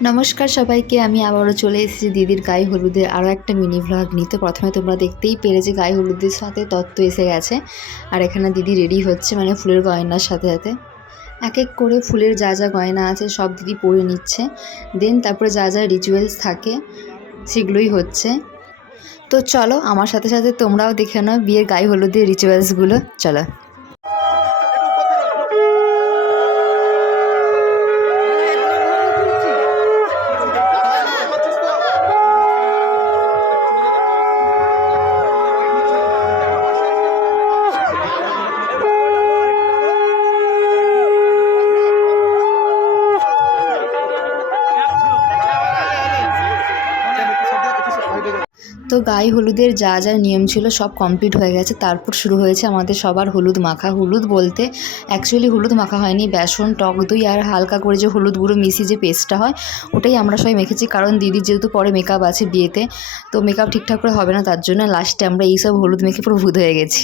নমস্কার সবাইকে, আমি আবারও চলে এসেছি দিদির গায়ে হলুদের আরও একটা মিনি ভ্লগ নিতে। প্রথমে তোমরা দেখতেই পেরে যে গায়ে হলুদের সাথে তত্ত্ব এসে গেছে, আর এখানে দিদি রেডি হচ্ছে, মানে ফুলের গয়নার সাথে সাথে এক এক করে ফুলের যা যা গয়না আছে সব দিদি পরে নিচ্ছে। দেন তারপরে যা যা রিচুয়ালস থাকে সেগুলোই হচ্ছে। তো চলো আমার সাথে সাথে তোমরাও দেখে নাও বিয়ের গায়ে হলুদের রিচুয়ালসগুলো। চলো। তো গায়ে হলুদের যা যা নিয়ম ছিল সব কমপ্লিট হয়ে গেছে। তারপর শুরু হয়েছে আমাদের সবার হলুদ মাখা। হলুদ বলতে অ্যাকচুয়ালি হলুদ মাখা হয়নি, বেসন, টক দই আর হালকা করে যে হলুদ গুঁড়ো মিশিয়ে যে পেস্টটা হয় ওটাই আমরা সবাই মেখেছি। কারণ দিদির যেহেতু পরে মেকআপ আছে বিয়েতে, তো মেকআপ ঠিকঠাক করে হবে না, তার জন্য লাস্টে আমরা এইসব হলুদ মেখে পুরো ভূত হয়ে গেছি।